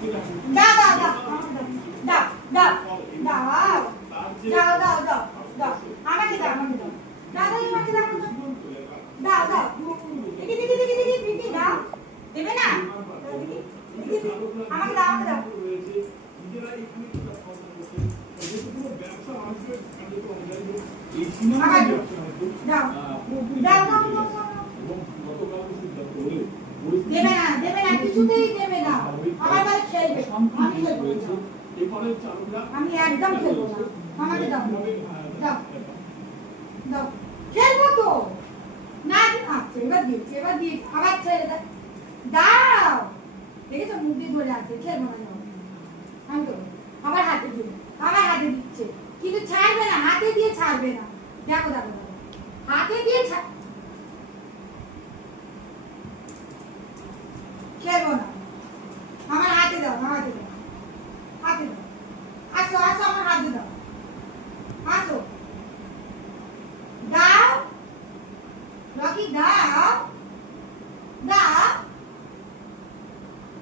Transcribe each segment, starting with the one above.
দাও দাও দাও দাও দাও দাও দাও দাও দাও দাও আমাকে দাও আমাকে দাও দাদা আমাকে দাও দাও দাও দেখি দেখি দেখি দেখি দেখি দাও দেবে না দেখি আমাকে দাও আমাকে দাও দেবে না কিছুতেই দেবে না আমার বাড়ি খেলবে আমি খেলবো আমি একদম খেলবো না আমাকে দাও দাও দাও খেলবো তো না আচ্ছা এবার দিয়েছি আবার ছেড়ে দাও দেখেছো মুখ দিয়ে ধরে আছে খেলবো না আমি তো আবার হাতে দিচ্ছে কিন্তু ছাড়বে না হাতে দিয়ে ছাড়বে না দেখো দেখো হাতে দিয়ে খেলবো না আমার হাতে দাও হাতে দাও আসো আসো আমার হাতে দাও আসো দাও রকি দাও দাও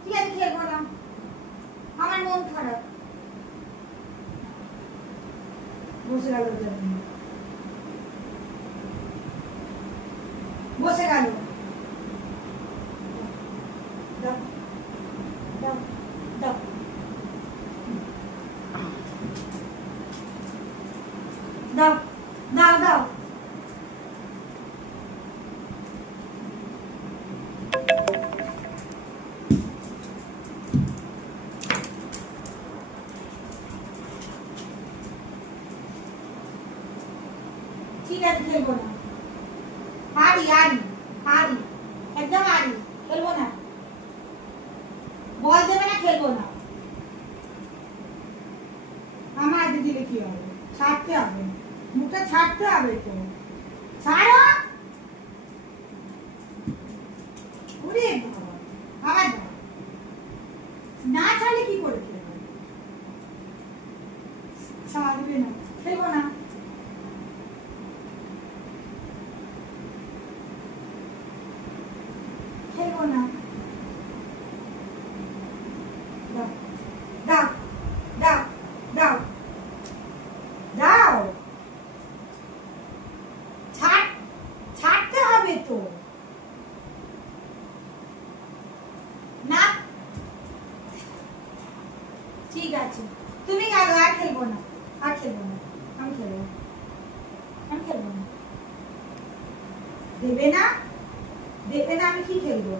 ঠিক আছে খেলবো না আমার মন খারাপ বসে গেল বসে গেল দাও দাও দাও দাও দাও দাও ঠিক আছে খেলবো না হারি একদম হারি খেলবো না বল দেবে না খেলবো না আমার হাতে দিলে কি হবে ছাড়তে হবে মুখটা ছাড়তে হবে তো ছাড়ো ওরে বাবা আবার দাও না ছাড়লে কি করে খেলবো ছাড়বে না খেলবো না খেলবো না দাও দাও দাও দাও ছাড়তে হবে তো না ঠিক আছে তুমি গেলো আর খেলবো না আমি খেলবো না দেবে না আমি কি খেলবো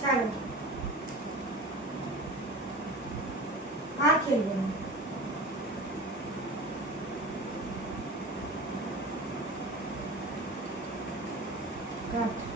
ছাড়ো আর খেলবো না কাট